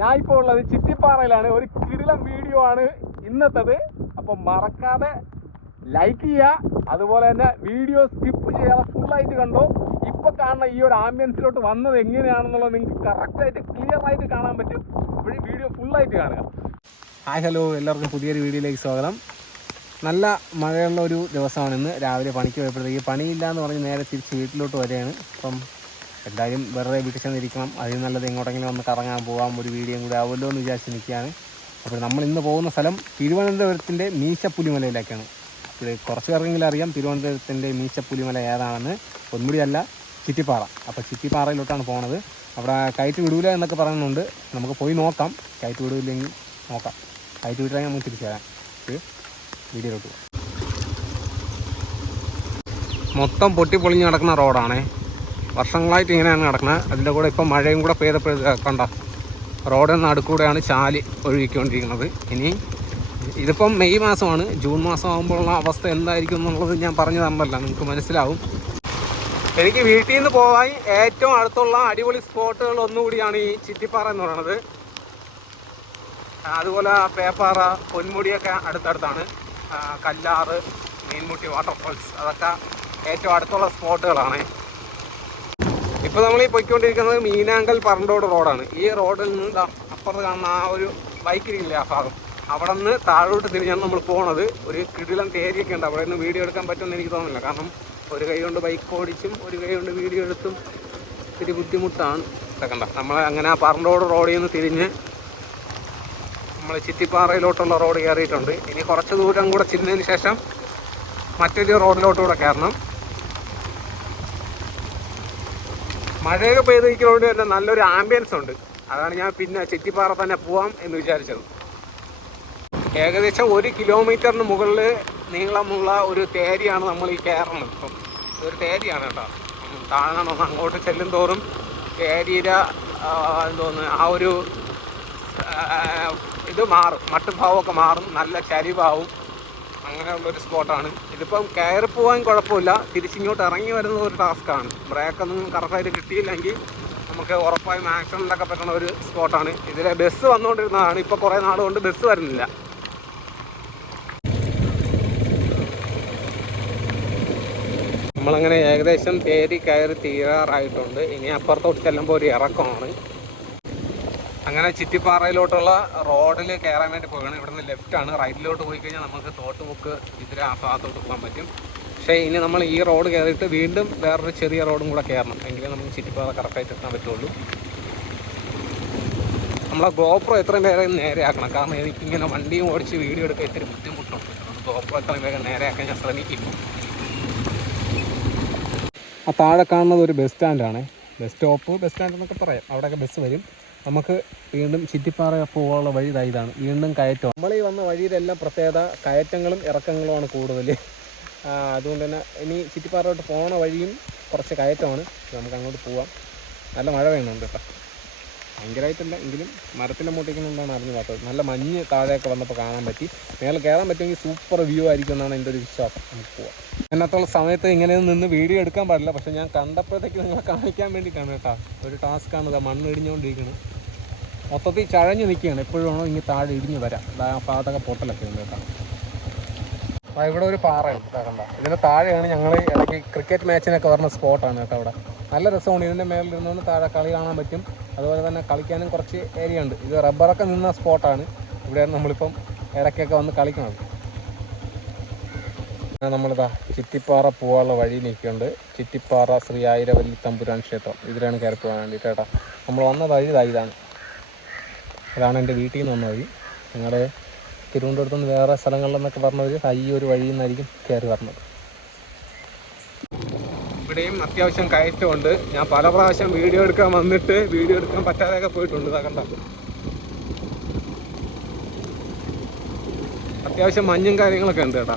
ഞാൻ ഇപ്പോൾ ഉള്ളത് ചിറ്റിപ്പാറയിലാണ്. ഒരു കിടിലം വീഡിയോ ആണ് ഇന്നത്തത്. അപ്പം മറക്കാതെ ലൈക്ക് ചെയ്യുക. അതുപോലെ തന്നെ വീഡിയോ സ്കിപ്പ് ചെയ്യാതെ ഫുള്ളായിട്ട് കണ്ടോ? ഇപ്പൊ കാണുന്ന ഈ ഒരു ആംബിയൻസിലോട്ട് വന്നത് എങ്ങനെയാണെന്നുള്ളത് നിങ്ങൾക്ക് കറക്റ്റായിട്ട് ക്ലിയർ ആയിട്ട് കാണാൻ പറ്റും. അപ്പോൾ വീഡിയോ ഫുള്ളായിട്ട് കാണുക. ഹായ് ഹലോ എല്ലാവർക്കും പുതിയൊരു വീഡിയോയിലേക്ക് സ്വാഗതം. നല്ല മഴയുള്ള ഒരു ദിവസമാണ് ഇന്ന്. രാവിലെ പണിക്ക് പോയപ്പോഴത്തേക്ക് പണിയില്ല എന്ന് പറഞ്ഞ് നേരെ തിരിച്ച് വീട്ടിലോട്ട് വരികയാണ്. അപ്പം എല്ലാവരും വെറുതെ വീട്ടിൽ ചെന്നിരിക്കണം. അതിൽ നല്ലത് എങ്ങോട്ടെങ്കിലും ഒന്ന് കറങ്ങാൻ പോകാം ഒരു വീഡിയോ കൂടി ആവുമല്ലോ എന്ന് വിചാരിച്ച് നിൽക്കുകയാണ്. അപ്പോൾ നമ്മൾ ഇന്ന് പോകുന്ന സ്ഥലം തിരുവനന്തപുരത്തിന്റെ മീശപ്പുലിമലയിലേക്കാണ്. അപ്പോൾ കുറച്ച് പേർക്കെങ്കിലും അറിയാം തിരുവനന്തപുരത്തിന്റെ മീശപ്പുലിമല ഏതാണെന്ന്. പൊന്മുടിയല്ല ചിറ്റിപ്പാറ. അപ്പോൾ ചിറ്റിപ്പാറയിലോട്ടാണ് പോണത്. അവിടെ കയറ്റ് വിടൂല എന്നൊക്കെ പറയുന്നുണ്ട്. നമുക്ക് പോയി നോക്കാം. കയറ്റ് വിടൂല്ലെങ്കിൽ നോക്കാം. കയറ്റ് വിട്ടാൽ നമുക്ക് തിരിച്ചു വരാം. വീഡിയോയിലോട്ട് മൊത്തം പൊട്ടി പൊളിഞ്ഞ് കിടക്കുന്ന റോഡാണേ. വർഷങ്ങളായിട്ട് ഇങ്ങനെയാണ് നടക്കുന്നത്. അതിന്റെ കൂടെ ഇപ്പം മഴയും കൂടെ പെയ്തപ്പോൾ കണ്ട? റോഡിൽ നടുക്കൂടെയാണ് ചാൽ ഒഴുകിക്കൊണ്ടിരിക്കുന്നത്. ഇനി ഇതിപ്പം മെയ് മാസമാണ്. ജൂൺ മാസം ആകുമ്പോഴുള്ള അവസ്ഥ എന്തായിരിക്കും എന്നുള്ളത് ഞാൻ പറഞ്ഞു തന്നല്ല നിങ്ങൾക്ക് മനസ്സിലാവും. എനിക്ക് വീട്ടിൽ നിന്ന് പോകാൻ ഏറ്റവും അടുത്തുള്ള അടിപൊളി സ്പോട്ടുകൾ ഒന്നുകൂടിയാണ് ഈ ചിറ്റിപ്പാറ എന്ന് പറയുന്നത്. അതുപോലെ പേപ്പാറ പൊന്മുടിയൊക്കെ അടുത്തടുത്താണ്. കല്ലാറ് മീൻമുട്ടി വാട്ടർഫോൾസ് അതൊക്കെ ഏറ്റവും അടുത്തുള്ള സ്പോട്ടുകളാണ്. ഇപ്പോൾ നമ്മൾ ഈ പോയിക്കൊണ്ടിരിക്കുന്നത് മീനാങ്കൽ പറണ്ടോട് റോഡാണ്. ഈ റോഡിൽ നിന്ന് അപ്പുറത്ത് കാണുന്ന ആ ഒരു ബൈക്കിരിക്കില്ലേ ആ ഭാഗം. അവിടെ നിന്ന് താഴോട്ട് തിരിഞ്ഞാണ് നമ്മൾ പോണത്. ഒരു കിടിലം തേരിയൊക്കെ ഉണ്ട്. അവിടെ നിന്ന് വീഡിയോ എടുക്കാൻ പറ്റുമെന്ന് എനിക്ക് തോന്നുന്നില്ല. കാരണം ഒരു കൈ കൊണ്ട് ബൈക്ക് ഓടിച്ചും ഒരു കൈ കൊണ്ട് വീഡിയോ എടുത്തും ഇത്തിരി ബുദ്ധിമുട്ടാണ്. ഇതൊക്കെ നമ്മൾ അങ്ങനെ ആ പറണ്ടോട് റോഡിൽ നിന്ന് തിരിഞ്ഞ് നമ്മൾ ചിറ്റിപ്പാറയിലോട്ടുള്ള റോഡ് കയറിയിട്ടുണ്ട്. ഇനി കുറച്ച് ദൂരം കൂടെ ചെന്നതിന് ശേഷം മറ്റൊരു റോഡിലോട്ട് കൂടെ കയറണം. മഴയൊക്കെ പെയ്തിരിക്കുന്നതുകൊണ്ട് തന്നെ നല്ലൊരു ആംബിയൻസ് ഉണ്ട്. അതാണ് ഞാൻ പിന്നെ ചെറ്റിപ്പാറ തന്നെ പോവാം എന്ന് വിചാരിച്ചത്. ഏകദേശം ഒരു കിലോമീറ്ററിന് മുകളിൽ നീളമുള്ള ഒരു തേരിയാണ് നമ്മൾ ഈ കയറുന്നത്. ഇപ്പം ഇതൊരു തേരിയാണ് കേട്ടോ. താഴണം താഴെ അങ്ങോട്ട് ചെല്ലും തോറും തേരിയുടെ എന്തോന്ന് ആ ഒരു ഇത് മാറും. മട്ടുഭാവമൊക്കെ മാറും. നല്ല ചരിവാവും. അങ്ങനെയുള്ളൊരു സ്പോട്ടാണ്. ഇതിപ്പം കയറി പോകാൻ കുഴപ്പമില്ല. തിരിച്ചിങ്ങോട്ട് ഇറങ്ങി വരുന്നത് ഒരു ടാസ്ക്കാണ് ബ്രേക്കൊന്നും കറക്റ്റായിട്ട് കിട്ടിയില്ലെങ്കിൽ നമുക്ക് ഉറപ്പായും ആക്സിഡന്റൊക്കെ പറ്റുന്ന ഒരു സ്പോട്ടാണ് ഇതിലെ ബസ് വന്നുകൊണ്ടിരുന്നതാണ്. ഇപ്പോൾ കുറേ നാൾ കൊണ്ട് ബസ് വരുന്നില്ല. നമ്മളങ്ങനെ ഏകദേശം തേരി കയറി തീരാറായിട്ടുണ്ട്. ഇനി അപ്പുറത്തോട്ട് ചെല്ലുമ്പോൾ ഒരു ഇറക്കമാണ്. അങ്ങനെ ചിറ്റിപ്പാറയിലോട്ടുള്ള റോഡിൽ കയറാൻ വേണ്ടി പോവുകയാണ്. ഇവിടുന്ന് ലെഫ്റ്റാണ് റൈറ്റിലോട്ട് പോയി കഴിഞ്ഞാൽ നമുക്ക് തോട്ടുമുക്ക് ഇതിലെ ആ ഭാഗത്തോട്ട് പോകാൻ പറ്റും. പക്ഷേ ഇനി നമ്മൾ ഈ റോഡ് കയറിയിട്ട് വീണ്ടും വേറൊരു ചെറിയ റോഡും കൂടെ കയറണം എങ്കിലേ നമുക്ക് ചിറ്റിപ്പാറ കറക്റ്റായിട്ട് എത്താൻ പറ്റുള്ളൂ. നമ്മളെ ഗോപ്രോ എത്രയും വേഗം നേരെയാക്കണം. കാരണം എനിക്കിങ്ങനെ വണ്ടിയും ഓടിച്ച് വീഡിയോ എടുക്കാൻ ഇത്തിരി ബുദ്ധിമുട്ടുണ്ട്. ഗോപ്രോ എത്രയും വേഗം നേരെയാക്കാൻ ഞാൻ ശ്രമിക്കുന്നു. ആ താഴെ കാണുന്നത് ഒരു ബസ് സ്റ്റാൻഡാണ് ബസ് സ്റ്റോപ്പ് ബസ് സ്റ്റാൻഡ് എന്നൊക്കെ പറയാം. അവിടെയൊക്കെ ബസ് വരും. നമുക്ക് വീണ്ടും ചിറ്റിപ്പാറ പോകാനുള്ള വഴി ഇതാണ്. വീണ്ടും കയറ്റം. നമ്മൾ ഈ വന്ന വഴിയിലെല്ലാം പ്രത്യേകത കയറ്റങ്ങളും ഇറക്കങ്ങളുമാണ് കൂടുതൽ അതുകൊണ്ട് തന്നെ ഇനി ചിറ്റിപ്പാറോട്ട് പോണ വഴിയും കുറച്ച് കയറ്റമാണ്. നമുക്ക് അങ്ങോട്ട് പോവാം. നല്ല മഴ വേണുണ്ട് കേട്ടോ. ഭയങ്കരമായിട്ടില്ല എങ്കിലും മരത്തിന്റെ മൂട്ടിക്കുന്നുണ്ടാണ് അറിഞ്ഞു പാത്തത് നല്ല മഞ്ഞ് താഴെയൊക്കെ വന്നപ്പോൾ കാണാൻ പറ്റി. മേലെ കയറാൻ പറ്റുമെങ്കിൽ സൂപ്പർ വ്യൂ ആയിരിക്കും എന്നാണ് എന്റെ ഒരു വിശ്വാസം. നമുക്ക് പോവാം. എന്നത്തുള്ള സമയത്ത് ഇങ്ങനെ നിന്ന് വീഡിയോ എടുക്കാൻ പാടില്ല. പക്ഷെ ഞാൻ കണ്ടപ്പോഴത്തേക്ക് നിങ്ങളെ കാണിക്കാൻ വേണ്ടിയിട്ടാണ് കേട്ടോ. ഒരു ടാസ്ക്കാണ് മണ്ണ് ഇടിഞ്ഞുകൊണ്ടിരിക്കുന്നത് മൊത്തത്തിൽ ചഴഞ്ഞ് നിൽക്കുകയാണ്. എപ്പോഴും വേണോ ഇങ്ങനെ താഴെ ഇടിഞ്ഞ് വരാം. ഭാഗത്തൊക്കെ പൊട്ടലൊക്കെ ഉണ്ട് കേട്ടോ. അപ്പോൾ ഇവിടെ ഒരു പാറയുണ്ട്. കണ്ടോ? ഇതിന്റെ താഴെയാണ് ഞങ്ങൾ ഇടയ്ക്ക് ക്രിക്കറ്റ് മാച്ചിനൊക്കെ വരുന്ന സ്പോട്ടാണ് കേട്ടോ അവിടെ. നല്ല രസമാണ്. ഇതിന്റെ മേലിൽ ഇരുന്നുകൊണ്ട് താഴെ കളി കാണാൻ പറ്റും. അതുപോലെ തന്നെ കളിക്കാനും കുറച്ച് ഏരിയ ഉണ്ട്. ഇത് റബ്ബറൊക്കെ നിന്ന സ്പോട്ടാണ്. ഇവിടെയാണ് നമ്മളിപ്പം ഇടയ്ക്കൊക്കെ വന്ന് കളിക്കുന്നത്. നമ്മളിതാ ചിറ്റിപ്പാറ പോകാനുള്ള വഴി നിൽക്കുന്നുണ്ട് ചിറ്റിപ്പാറ ശ്രീ ആയിരവല്ലി തമ്പുരാൻ ക്ഷേത്രം. ഇതിലാണ് കയറി പോകാൻ വേണ്ടിയിട്ട് കേട്ടോ. നമ്മൾ വന്ന വഴി ഇതാ ഇതാണ്. അതാണ് എന്റെ വീട്ടിൽ നിന്ന് വന്ന വഴി. ഞങ്ങളുടെ തിരുവനന്തപുരത്ത് നിന്ന് വേറെ സ്ഥലങ്ങളിലെന്നൊക്കെ പറഞ്ഞവർ ഈ ഒരു വഴിയിൽ നിന്നായിരിക്കും കയറി വരുന്നത് ഇവിടെയും അത്യാവശ്യം കയറ്റമുണ്ട്. ഞാൻ പല പ്രാവശ്യം വീഡിയോ എടുക്കാൻ വന്നിട്ട് വീഡിയോ എടുക്കാൻ പറ്റാതെയൊക്കെ പോയിട്ടുണ്ട് ഇതാ കണ്ടോ? അത്യാവശ്യം മഞ്ഞും കാര്യങ്ങളൊക്കെ ഉണ്ട് കേട്ടോ.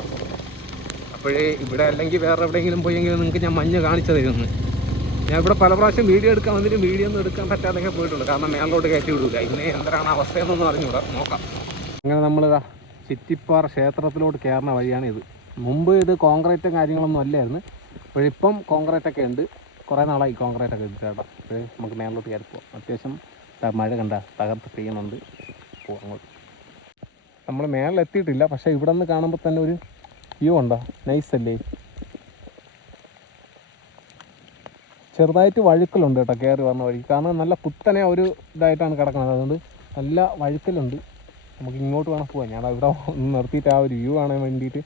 അപ്പോഴേ ഇവിടെ അല്ലെങ്കിൽ വേറെ എവിടെയെങ്കിലും പോയെങ്കിൽ നിങ്ങൾക്ക് ഞാൻ മഞ്ഞ് കാണിച്ചു തരുന്നു ഞാൻ ഇവിടെ പല പ്രാവശ്യം വീഡിയോ എടുക്കാൻ വന്നിട്ട് വീഡിയോ ഒന്നും എടുക്കാൻ പറ്റാതെയൊക്കെ പോയിട്ടുള്ളൂ കാരണം മേളിലോട്ട് കയറ്റി വിടില്ല ഇന്ന് എന്താണ് അവസ്ഥയെന്നൊന്നും അറിഞ്ഞൂടാ നോക്കാം. അങ്ങനെ നമ്മളിതാ ചിറ്റിപ്പാറ ക്ഷേത്രത്തിലോട്ട് കയറുന്ന വഴിയാണ് ഇത് മുമ്പ് ഇത് കോൺക്രീറ്റും കാര്യങ്ങളൊന്നും അല്ലായിരുന്നു. ഇപ്പോഴിപ്പം കോൺക്രീറ്റ് ഒക്കെ ഉണ്ട്. കുറേ നാളായി കോൺക്രീറ്റ് ഒക്കെ ഇട്ട് കേട്ടോ നമുക്ക് മേളിലോട്ട് കയറി പോകാം അത്യാവശ്യം മഴ കണ്ട തകർത്ത് പെയ്യുന്നുണ്ട്. പോവാം അങ്ങോട്ട്. നമ്മൾ മേളിലെത്തിയിട്ടില്ല. പക്ഷേ ഇവിടെ നിന്ന് കാണുമ്പോൾ തന്നെ ഒരു വ്യൂ ഉണ്ടോ? നൈസ് അല്ലേ? ചെറുതായിട്ട് വഴുക്കലുണ്ട് കേട്ടോ കയറി വന്ന വഴി കാരണം നല്ല കുത്തനെ ഒരു ഇതായിട്ടാണ് കിടക്കുന്നത്. അതുകൊണ്ട് നല്ല വഴുക്കലുണ്ട്. നമുക്ക് ഇങ്ങോട്ട് വേണം പോവാം ഞാൻ ഇവിടെ നിർത്തിയിട്ട് ആ ഒരു വ്യൂ കാണാൻ വേണ്ടിയിട്ട്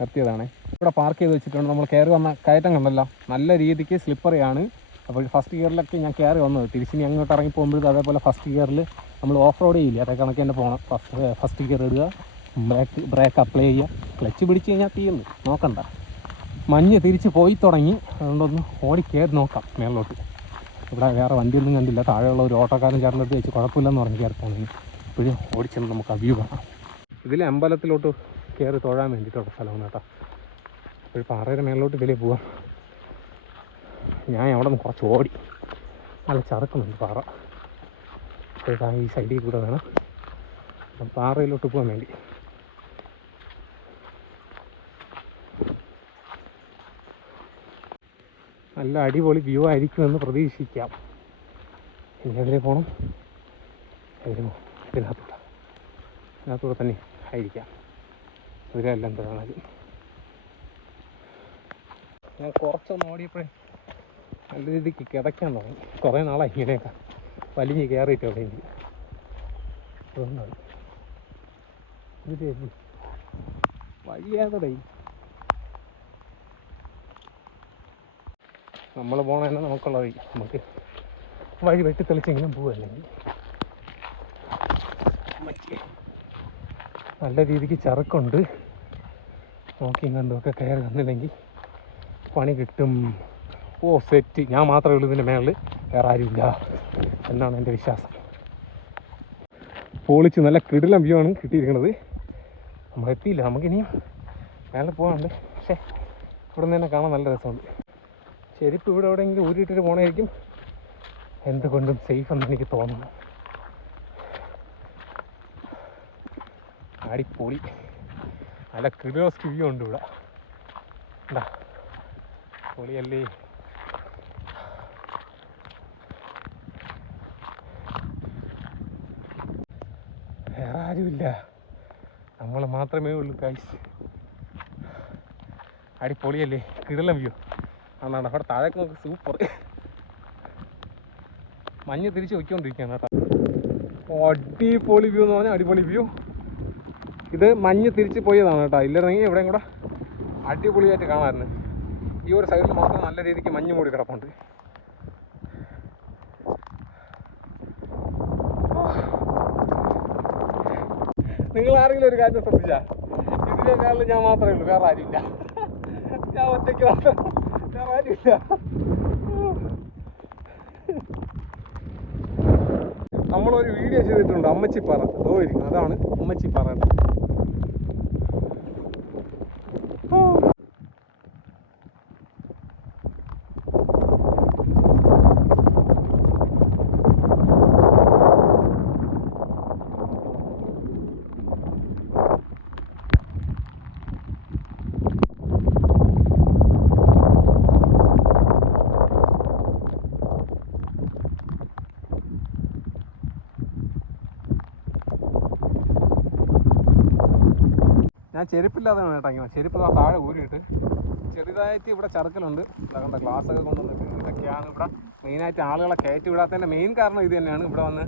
നിർത്തിയതാണ്. ഇവിടെ പാർക്ക് ചെയ്ത് വെച്ചിട്ടുണ്ട്. നമ്മൾ കയറി വന്ന കയറ്റം കണ്ടല്ലോ. നല്ല രീതിക്ക് സ്ലിപ്പറിയാണ് അപ്പോൾ ഫസ്റ്റ് ഗിയറിലൊക്കെ ഞാൻ കയറി വന്നത്. തിരിച്ച് ഇനി അങ്ങോട്ട് ഇറങ്ങി പോകുമ്പോഴത്തേക്ക് അതേപോലെ ഫസ്റ്റ് ഗിയറിൽ നമ്മൾ ഓഫ് റോഡ് ചെയ്യില്ല? അതേ കണക്ക് തന്നെ പോകണം ഫസ്റ്റ് ഫസ്റ്റ് ഗിയർ ഇടുക. ബ്രേക്ക് ബ്രേക്ക് അപ്ലൈ ചെയ്യുക. ക്ലച്ച് പിടിച്ച് കഴിഞ്ഞാൽ തീർന്നു. നോക്കണ്ട. മഞ്ഞ് തിരിച്ച് പോയി തുടങ്ങി. അതുകൊണ്ടൊന്ന് ഓടി കയറി നോക്കാം മേളിലോട്ട്. ഇവിടെ വേറെ വണ്ടിയൊന്നും കണ്ടില്ല. താഴെയുള്ള ഒരു ഓട്ടോക്കാരൻ ചേർന്നെടുത്ത് വെച്ച് കുഴപ്പമില്ലെന്ന് പറഞ്ഞ് കയറി പോകുന്നത് ഇപ്പോഴും ഓടിച്ചെന്ന് നമുക്ക് ആ വ്യൂ കാണാം. ഇതിലെ അമ്പലത്തിലോട്ട് കയറി തൊഴാൻ വേണ്ടിയിട്ടുള്ള സ്ഥലമാണ് കേട്ടോ. അപ്പോൾ പാറയുടെ മേളിലോട്ട് ഇതിലേ പോവാം. ഞാൻ അവിടെ നിന്ന് കുറച്ച് ഓടി. നല്ല ചറുക്കുന്നുണ്ട് പാറ. ഈ സൈഡിൽ കൂടെ വേണം. പാറയിലോട്ട് പോകാൻ വേണ്ടി. നല്ല അടിപൊളി വ്യൂ ആയിരിക്കുമെന്ന് പ്രതീക്ഷിക്കാം. ഇനി അതിലേ പോകണം അതിന് ഇതിനകത്തൂടെ. ഇതിനകത്തൂടെ തന്നെ ആയിരിക്കാം. ഇതിലെല്ലാം എന്താണെങ്കിലും ഞാൻ കുറച്ചൊന്ന് ഓടിയപ്പോഴേ നല്ല രീതിക്ക് കിതയ്ക്കാൻ തുടങ്ങി. കുറേ നാളായി ഇങ്ങനെയൊക്കെ വലിഞ്ഞ് കയറിയിട്ട് എവിടെയെങ്കിലും അതുകൊണ്ടാണ്. വഴിയാതെ വഴിയാതടേ നമ്മൾ പോകണതന്നെ നമുക്കുള്ള വഴി. നമുക്ക് വഴി വെട്ടി തെളിച്ചെങ്കിലും പോവല്ലെങ്കിൽ നല്ല രീതിക്ക് ചറുക്കുണ്ട് നോക്കിയും കണ്ടുമൊക്കെ കയറി വന്നില്ലെങ്കിൽ പണി കിട്ടും. ഓ സെറ്റ് ഞാൻ മാത്രമേ ഉള്ളൂ ഇതിന്റെ മേളിൽ വേറെ ആരുമില്ല. എന്നാണ് എന്റെ വിശ്വാസം. പൊളിച്ച് നല്ല കിടിലം വ്യൂ ആണ് കിട്ടിയിരിക്കുന്നത്. നമ്മൾ എത്തിയില്ല നമുക്കിനിയും മേലെ പോകാനുണ്ട് പക്ഷേ ഇവിടെ നിന്ന് തന്നെ കാണാൻ നല്ല രസമുണ്ട്. ചെരുപ്പ് ഇവിടെ എവിടെയെങ്കിലും ഊരിയിട്ടിട്ട് പോകണമായിരിക്കും എന്തുകൊണ്ടും സേഫ് എന്ന് എനിക്ക് തോന്നുന്നു. അടിപൊളി. നല്ല ക്രിലോസ് ക്യൂ ഉണ്ട് ഇവിടെ. എന്താ പൊളിയല്ലേ. വേറെ ആരുമില്ല. നമ്മൾ മാത്രമേ ഉള്ളൂ കാഴ്ച അടിപൊളിയല്ലേ? കിടലം വ്യൂ ആണോ അവിടെ താഴേക്ക് നോക്ക് സൂപ്പർ. മഞ്ഞ് തിരിച്ച് വയ്ക്കൊണ്ടിരിക്കുകയാണ് കേട്ടോ. അടിപൊളി വ്യൂ എന്ന് പറഞ്ഞാൽ അടിപൊളി വ്യൂ ഇത് മഞ്ഞ് തിരിച്ച് പോയതാണ് കേട്ടോ. ഇല്ലെങ്കിൽ എവിടെയും കൂടെ അടിപൊളിയായിട്ട് കാണാമായിരുന്നു. ഈ ഒരു സൈഡിൽ മാത്രം നല്ല രീതിക്ക് മഞ്ഞ് മൂടി കിടപ്പുണ്ട്. നിങ്ങൾ ആരെങ്കിലും ഒരു കാര്യം ശ്രദ്ധിച്ചാ? ഇതിനേക്കാളിൽ ഞാൻ മാത്രമേ ഉള്ളൂ വേറെ ആരുമില്ല. ഞാൻ ഒറ്റയ്ക്ക് മാത്രം. നമ്മളൊരു വീഡിയോ ചെയ്തിട്ടുണ്ട് അമ്മച്ചിപ്പാറ. ഇരിക്കും അതാണ് അമ്മച്ചിപ്പാറ ചെരുപ്പില്ലാതെയാണ് കേട്ടോ ഇങ്ങനെ. ചെരുപ്പ് ആ താഴെ ഊരിയിട്ട് ചെറുതായിട്ട് ഇവിടെ ചറുക്കലുണ്ട്. അതുകൊണ്ട് ഗ്ലാസ് ഒക്കെ കൊണ്ടുവന്നിട്ട് ഇതൊക്കെയാണ് ഇവിടെ മെയിനായിട്ട് ആളുകളെ കയറ്റി വിടാത്തതിന്റെ മെയിൻ കാരണം ഇത് തന്നെയാണ്. ഇവിടെ വന്ന്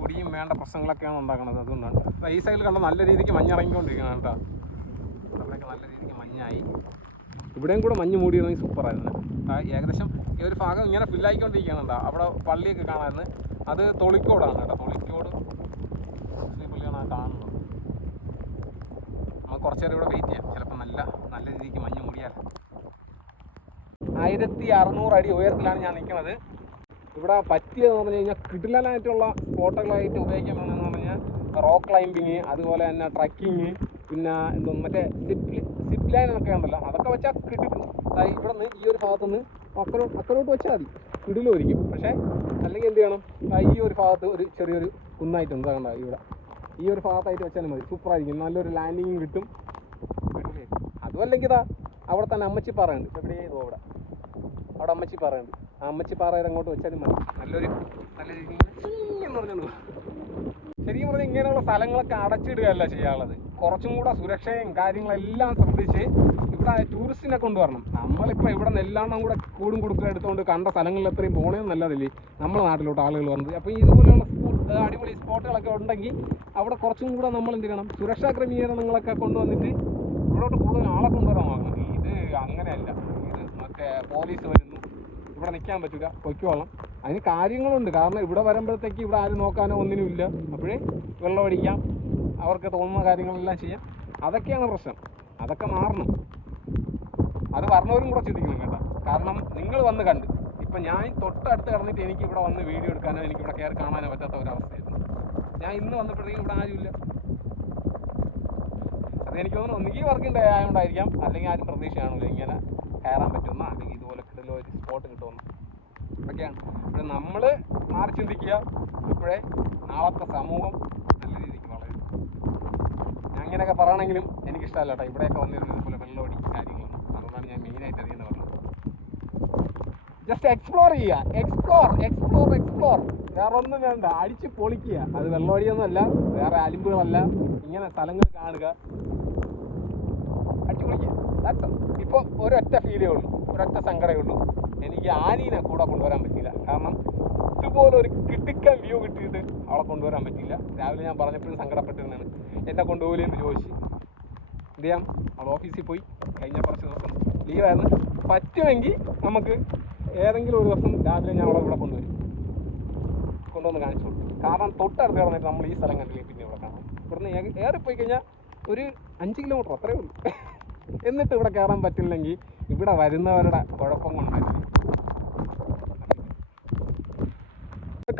കുടിയും വേണ്ട പ്രശ്നങ്ങളൊക്കെയാണ് ഉണ്ടാക്കുന്നത്. അതുകൊണ്ടാണ് അപ്പോൾ ഈ സൈഡിൽ കണ്ട നല്ല രീതിക്ക് മഞ്ഞിറങ്ങിക്കൊണ്ടിരിക്കുകയാണ് കേട്ടോ. അവിടെയൊക്കെ നല്ല രീതിക്ക് മഞ്ഞായി. ഇവിടെയും കൂടെ മഞ്ഞ് മൂടിയിരുന്നെങ്കിൽ സൂപ്പറായിരുന്നു ഏകദേശം ഈ ഒരു ഭാഗം ഇങ്ങനെ ഫില്ലായിക്കൊണ്ടിരിക്കുകയാണ് അവിടെ പള്ളിയൊക്കെ കാണാമായിരുന്നു. അത് തൊളിക്കോടാണ് കേട്ടോ. തൊളിക്കോട് ശ്രീപള്ളിയാണ് കാണുന്നത്. നമുക്ക് കുറച്ച് നേരം ഇവിടെ വെയിറ്റ് ചെയ്യാം. ചിലപ്പോൾ നല്ല നല്ല രീതിക്ക് മഞ്ഞ് മൂടിയാൽ. ആയിരത്തി അറുന്നൂറ് അടി ഉയരത്തിലാണ് ഞാൻ നിൽക്കുന്നത്. ഇവിടെ പറ്റിയതെന്ന് പറഞ്ഞു കഴിഞ്ഞാൽ കിടിലനായിട്ടുള്ള സ്പോട്ടുകളായിട്ട് ഉപയോഗിക്കാൻ പറ്റുന്നതെന്ന് പറഞ്ഞാൽ റോക്ക് ക്ലൈമ്പിങ് അതുപോലെ തന്നെ ട്രക്കിങ് പിന്നെ എന്തോ മറ്റേ സിപ്പ് സിപ്പ് ഒക്കെ ഉണ്ടല്ലോ. അതൊക്കെ വെച്ചാൽ കിടിക്കും അതായത് ഇവിടെ നിന്ന് ഈ ഒരു ഭാഗത്തു നിന്ന് അക്കരോട്ട് അക്കരോട്ട് വെച്ചാൽ മതി. കിടിലും ഇരിക്കും പക്ഷേ അല്ലെങ്കിൽ എന്ത് ചെയ്യണം? ഈ ഒരു ഭാഗത്ത് ഒരു ചെറിയൊരു കുന്നായിട്ടുണ്ട്. കണ്ട ഇവിടെ. ഈ ഒരു ഭാഗത്തായിട്ട് വെച്ചാൽ മതി. സൂപ്പറായിരിക്കും നല്ലൊരു ലാൻഡിങ്ങും കിട്ടും. അതുമല്ലെങ്കിൽ ഇതാ അവിടെ തന്നെ അമ്മച്ചി പാറയുണ്ട്. എവിടെ അവിടെ. അവിടെ അമ്മച്ചി പാറയുണ്ട്. ആ അമ്മച്ചി പാറയുടെ അങ്ങോട്ട് വെച്ചാലും മതി. നല്ലൊരു നല്ല എന്ന് ശരിക്കും പറഞ്ഞാൽ ഇങ്ങനെയുള്ള സ്ഥലങ്ങളൊക്കെ അടച്ചിടുകയല്ല ചെയ്യാനുള്ളത്. കുറച്ചും കൂടെ സുരക്ഷയും കാര്യങ്ങളെല്ലാം ശ്രദ്ധിച്ച് ഇവിടെ ടൂറിസ്റ്റിനെ കൊണ്ടുവരണം. നമ്മളിപ്പോൾ ഇവിടെ നെല്ലെണ്ണം കൂടെ കൂടും കൊടുക്കുക എടുത്തുകൊണ്ട് കണ്ട സ്ഥലങ്ങളിൽ എത്രയും പോകണമെന്നല്ലാതില്ലേ നല്ലതല്ലേ നമ്മുടെ നാട്ടിലോട്ട് ആളുകൾ വന്നത്. അപ്പോൾ ഇതുപോലെയുള്ള അടിപൊളി സ്പോട്ടുകളൊക്കെ ഉണ്ടെങ്കിൽ അവിടെ കുറച്ചും കൂടെ നമ്മൾ എന്ത് ചെയ്യണം? സുരക്ഷാ ക്രമീകരണങ്ങളൊക്കെ കൊണ്ടുവന്നിട്ട് ഇവിടോട്ട് കൂടുതൽ ആളെ കൊണ്ടുവരാൻ നോക്കണം ഇത് അങ്ങനെയല്ല. ഇത് മറ്റേ പോലീസ് വരുന്നു. ഇവിടെ നിൽക്കാൻ പറ്റില്ല. പൊയ്ക്കോളാം അതിന് കാര്യങ്ങളുണ്ട്. കാരണം ഇവിടെ വരുമ്പോഴത്തേക്ക് ഇവിടെ ആരും നോക്കാനോ ഒന്നിനും ഇല്ല. അപ്പോഴേ വെള്ളം അടിക്കാം. അവർക്ക് തോന്നുന്ന കാര്യങ്ങളെല്ലാം ചെയ്യാം. അതൊക്കെയാണ് പ്രശ്നം. അതൊക്കെ മാറണം. അത് പറഞ്ഞവരും കൂടെ ചിന്തിക്കണം കേട്ടോ. കാരണം നിങ്ങൾ വന്ന് കണ്ട് ഇപ്പം ഞാൻ തൊട്ടടുത്ത് കിടന്നിട്ട് എനിക്ക് ഇവിടെ വന്ന് വീഡിയോ എടുക്കാനോ എനിക്ക് ഇവിടെ കയറി കാണാനോ പറ്റാത്ത ഒരവസ്ഥയായിരുന്നു. ഞാൻ ഇന്ന് വന്നപ്പോഴത്തേക്കും ഇവിടെ ആരുമില്ല. അത് എനിക്ക് തോന്നുന്നു ഒന്നുകിൽ വർക്കിന്റെ ആയതുകൊണ്ടായിരിക്കാം അല്ലെങ്കിൽ ആരും പ്രതീക്ഷ ഇങ്ങനെ കയറാൻ പറ്റുന്ന അല്ലെങ്കിൽ ഇതുപോലെ കിടലോ ഒരു സ്പോട്ട് കിട്ടുമെന്ന് ഒക്കെയാണ്. അപ്പോൾ നമ്മൾ മാറി ചിന്തിക്കുക. ഇപ്പോഴേ നാളത്തെ സമൂഹം നല്ല രീതിക്ക് വളരും. ഞാൻ ഇങ്ങനെയൊക്കെ പറയണമെങ്കിലും എനിക്കിഷ്ടമല്ല കേട്ടോ. ഇവിടെയൊക്കെ വന്നിരുന്നത് ഇതുപോലെ വെള്ളമടി കാര്യങ്ങളൊന്നും അതുകൊണ്ടാണ് ഞാൻ മെയിനായിട്ട് അറിയുന്നത് പറഞ്ഞത് ജസ്റ്റ് എക്സ്പ്ലോർ ചെയ്യുക. എക്സ്പ്ലോർ എക്സ്പ്ലോർ എക്സ്പ്ലോർ വേറെ ഒന്നും വേണ്ട. അടിച്ച് പൊളിക്കുക. അത് വെള്ളമടിയൊന്നുമല്ല. വേറെ അലിമ്പുകളല്ല. ഇങ്ങനെ സ്ഥലങ്ങൾ കാണുക. അടിപൊളിക്കുക പൊളിക്കുക. ഇപ്പോൾ ഒരൊറ്റ ഫീലേ ഉള്ളൂ. ഒരൊറ്റ സങ്കടമേ ഉള്ളൂ. എനിക്ക് ആനീനെ കൂടെ കൊണ്ടുവരാൻ പറ്റില്ല. കാരണം ഇതുപോലെ ഒരു കിട്ടിക്കൻ വ്യൂ കിട്ടിയിട്ട് അവളെ കൊണ്ടുവരാൻ പറ്റില്ല. രാവിലെ ഞാൻ പറഞ്ഞപ്പോഴും സങ്കടപ്പെട്ടിരുന്നാണ് എന്നെ കൊണ്ടുപോകില്ലെന്ന് ചോദിച്ചു. എന്ത് അവൾ ഓഫീസിൽ പോയി. കഴിഞ്ഞ കുറച്ച് ദിവസം ലീവായിരുന്നു പറ്റുമെങ്കിൽ നമുക്ക് ഏതെങ്കിലും ഒരു ദിവസം രാവിലെ ഞാൻ അവളെ ഇവിടെ കൊണ്ടുവരും. കൊണ്ടുവന്ന് കാണിച്ചു കാരണം തൊട്ടടുത്ത് കിടന്നിട്ട് നമ്മൾ ഈ സ്ഥലം കണ്ടില്ലേ പിന്നെ ഇവിടെ കാണാം ഇവിടുന്ന് ഏറിപ്പോയി കഴിഞ്ഞാൽ ഒരു അഞ്ച് കിലോമീറ്റർ അത്രേ ഉള്ളൂ. എന്നിട്ട് ഇവിടെ കയറാൻ പറ്റില്ലെങ്കിൽ ഇവിടെ വരുന്നവരുടെ കുഴപ്പം കൊണ്ടായിരിക്കും.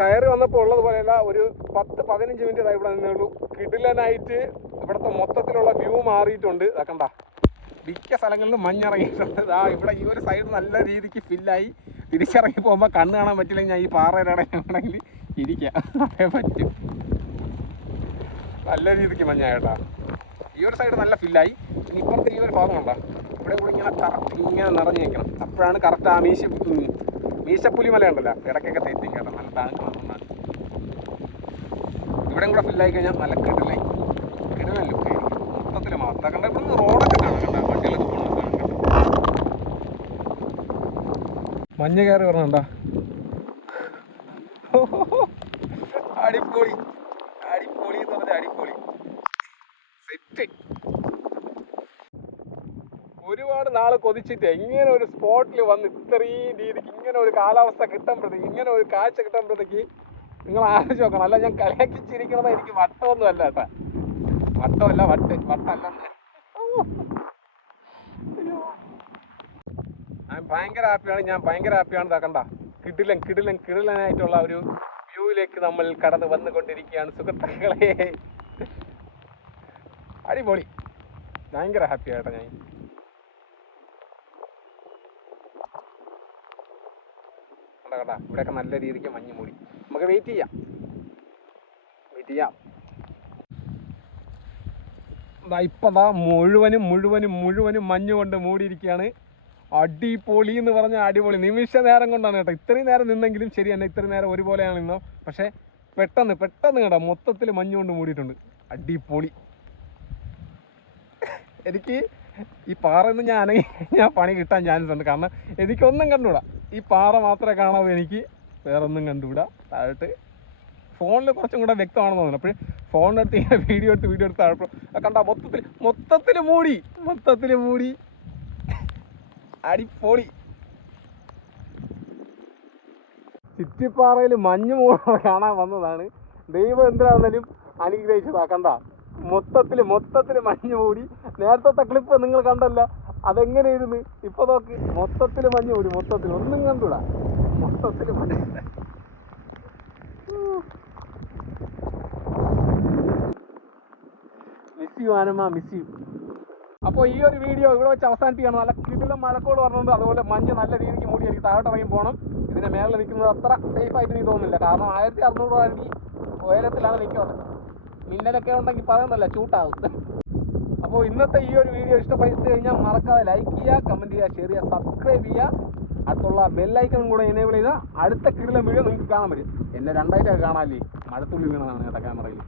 കയറി വന്നപ്പോൾ ഉള്ളതുപോലെയല്ല ഒരു പത്ത് പതിനഞ്ച് മിനിറ്റ് ഇവിടെ നിന്നേ ഉള്ളൂ. കിടിലനായിട്ട് ഇവിടുത്തെ മൊത്തത്തിലുള്ള വ്യൂ മാറിയിട്ടുണ്ട്. കണ്ട? മിക്ക സ്ഥലങ്ങളിലും മഞ്ഞിറങ്ങിയിട്ടുണ്ട്. ആ ഇവിടെ ഈ ഒരു സൈഡ് നല്ല രീതിക്ക് ഫില്ലായി തിരിച്ചിറങ്ങി പോകുമ്പോൾ കണ്ണ് കാണാൻ പറ്റില്ലെങ്കിൽ ഞാൻ ഈ പാറയുടെ ഇടയിലാണെങ്കിൽ ഇരിക്കാം. പറ്റും. നല്ല രീതിക്ക് മഞ്ഞായിട്ടാ. ഈ ഒരു സൈഡ് നല്ല ഫില്ലായി ഇനി ഇപ്പുറത്തെ ഈ ഒരു ഭാഗം ഉണ്ടോ ഇവിടെ കൂടെ ഇങ്ങനെ കറക്റ്റ് ഇങ്ങനെ നിറഞ്ഞു നിൽക്കണം. അപ്പോഴാണ് കറക്റ്റ് ആ മീശ മീശപ്പുലി മല ഉണ്ടല്ലോ. ഇടയ്ക്കൊക്കെ തെറ്റി കേട്ടോ നല്ല തണുക്കണം ഇവിടെ കൂടെ ഫില്ലായി കഴിഞ്ഞാൽ നല്ല കിടലായി. കിടലല്ലോ മൊത്തത്തിൽ മാത്രം കണ്ട? ഇവിടുന്ന് റോഡൊക്കെ കാണാം കണ്ട വണ്ടികളൊക്കെ പോകുന്നത് കാണാം മഞ്ഞ് കയറി പറഞ്ഞണ്ട അടിപൊളി. അടിപൊളി എന്ന് പറഞ്ഞ അടിപൊളി. സെറ്റ് ഒരുപാട് നാൾ കൊതിച്ചിട്ട് ഇങ്ങനെ ഒരു സ്പോട്ടിൽ വന്ന് ഇത്രയും രീതിക്ക് ഇങ്ങനെ ഒരു കാലാവസ്ഥ കിട്ടുമ്പോഴത്തേക്ക് ഇങ്ങനെ ഒരു കാഴ്ച കിട്ടുമ്പോഴത്തേക്ക് നിങ്ങൾ ആലോചിച്ച് നോക്കണം. അല്ല ഞാൻ കളിയാക്കി ചിരിക്കണത് എനിക്ക് വട്ടമൊന്നും അല്ല കേട്ടാ. വട്ടമല്ല വട്ട് വട്ടല്ല ഞാൻ ഭയങ്കര ഹാപ്പിയാണ് ഞാൻ ഭയങ്കര ഹാപ്പിയാണ് തകണ്ട കണ്ട. കിടിലൻ കിടിലൻ കിടിലനായിട്ടുള്ള ഒരു വ്യൂവിലേക്ക് നമ്മൾ കടന്ന് വന്നുകൊണ്ടിരിക്കുകയാണ് സുഹൃത്തുക്കളെ. അടിപൊളി. ഭയങ്കര ഹാപ്പി ആയിട്ടാ ഞാൻ. കണ്ട ഇവിടെയൊക്കെ നല്ല രീതിക്ക് മഞ്ഞ് മൂടി. നമുക്ക് വെയിറ്റ് ചെയ്യാം. വെയിറ്റ് ചെയ്യാം. ഇപ്പം മുഴുവനും മുഴുവനും മുഴുവനും മഞ്ഞ് കൊണ്ട് മൂടിയിരിക്കുകയാണ്. അടിപൊളി എന്ന് പറഞ്ഞ അടിപൊളി. നിമിഷ നേരം കൊണ്ടാണ് കേട്ടോ. ഇത്രയും നേരം നിന്നെങ്കിലും ശരി തന്നെ ഇത്രയും നേരം ഒരുപോലെയാണ് നിന്നോ പക്ഷേ പെട്ടെന്ന് പെട്ടെന്ന് കേട്ടോ മൊത്തത്തിൽ മഞ്ഞ് കൊണ്ട് മൂടിയിട്ടുണ്ട്. അടിപൊളി. എനിക്ക് ഈ പാറ ഒന്നും ഞാൻ ഞാൻ പണി കിട്ടാൻ ചാൻസ് ഉണ്ട്. കാരണം എനിക്കൊന്നും കണ്ടുകൂടാ. ഈ പാറ മാത്രമേ കാണാവൂ എനിക്ക്. വേറെ ഒന്നും കണ്ടുകൂടാ. താഴോട്ട് ഫോണിൽ കുറച്ചും കൂടെ വ്യക്തമാണെന്ന് തോന്നുന്നു. അപ്പോൾ ഫോണിനടുത്ത് ഇങ്ങനെ വീഡിയോ എടുത്ത് വീഡിയോ എടുത്ത് താഴെ കണ്ട മൊത്തത്തിൽ മൊത്തത്തിൽ മൂടി. മൊത്തത്തിൽ മൂടി. അടിപൊളി. ചിറ്റിപ്പാറയിൽ മഞ്ഞ് മൂട കാണാൻ വന്നതാണ്. ദൈവം എന്തിനാണെന്നാലും അനുഗ്രഹിച്ചതാ കണ്ട മൊത്തത്തിൽ മൊത്തത്തിൽ മഞ്ഞ് മൂടി. നേരത്തെ ക്ലിപ്പ് നിങ്ങൾ കണ്ടല്ല. അതെങ്ങനെ ഇരുന്ന് ഇപ്പൊ നോക്ക്. മൊത്തത്തിൽ മഞ്ഞ് മൂടി മൊത്തത്തിൽ ഒന്നും കണ്ടുടാ. മൊത്തത്തിൽ മഞ്ഞ് മിസ് യു ആനമ്മ മിസ് അപ്പോൾ ഈ ഒരു വീഡിയോ ഇവിടെ വെച്ച് അവസാനിപ്പിക്കുകയാണ്. നല്ല കിടിലം മഴക്കോട് പറഞ്ഞുകൊണ്ട് അതുപോലെ മഞ്ഞ് നല്ല രീതിക്ക് മൂടി എനിക്ക് താഴോട്ട് ഇറങ്ങി പോകണം ഇതിന്റെ മേളിൽ നിൽക്കുന്നത് അത്ര സേഫ് ആയിട്ട് എനിക്ക് തോന്നുന്നില്ല. കാരണം ആയിരത്തി അറുന്നൂറ് രൂപ അടി ഉയരത്തിലാണ് നിൽക്കുന്നത്. മിന്നലൊക്കെ ഉണ്ടെങ്കിൽ പറയുന്നല്ല ചൂട്ടാവും. അപ്പോൾ ഇന്നത്തെ ഈ ഒരു വീഡിയോ ഇഷ്ടപ്പെട്ടു കഴിഞ്ഞാൽ മറക്കാതെ ലൈക്ക് ചെയ്യുക കമന്റ് ചെയ്യുക ഷെയർ ചെയ്യുക സബ്സ്ക്രൈബ് ചെയ്യുക. അടുത്തുള്ള ബെല്ലൈക്കൺ കൂടെ എനേബിൾ ചെയ്താൽ അടുത്ത കിടിലം വീഡിയോ നിങ്ങൾക്ക് കാണാൻ പറ്റും. എന്നെ രണ്ടായിട്ടൊക്കെ കാണാമല്ലേ മഴത്തുള്ളി വീണതാണ് കേട്ടോ ക്യാമറയിൽ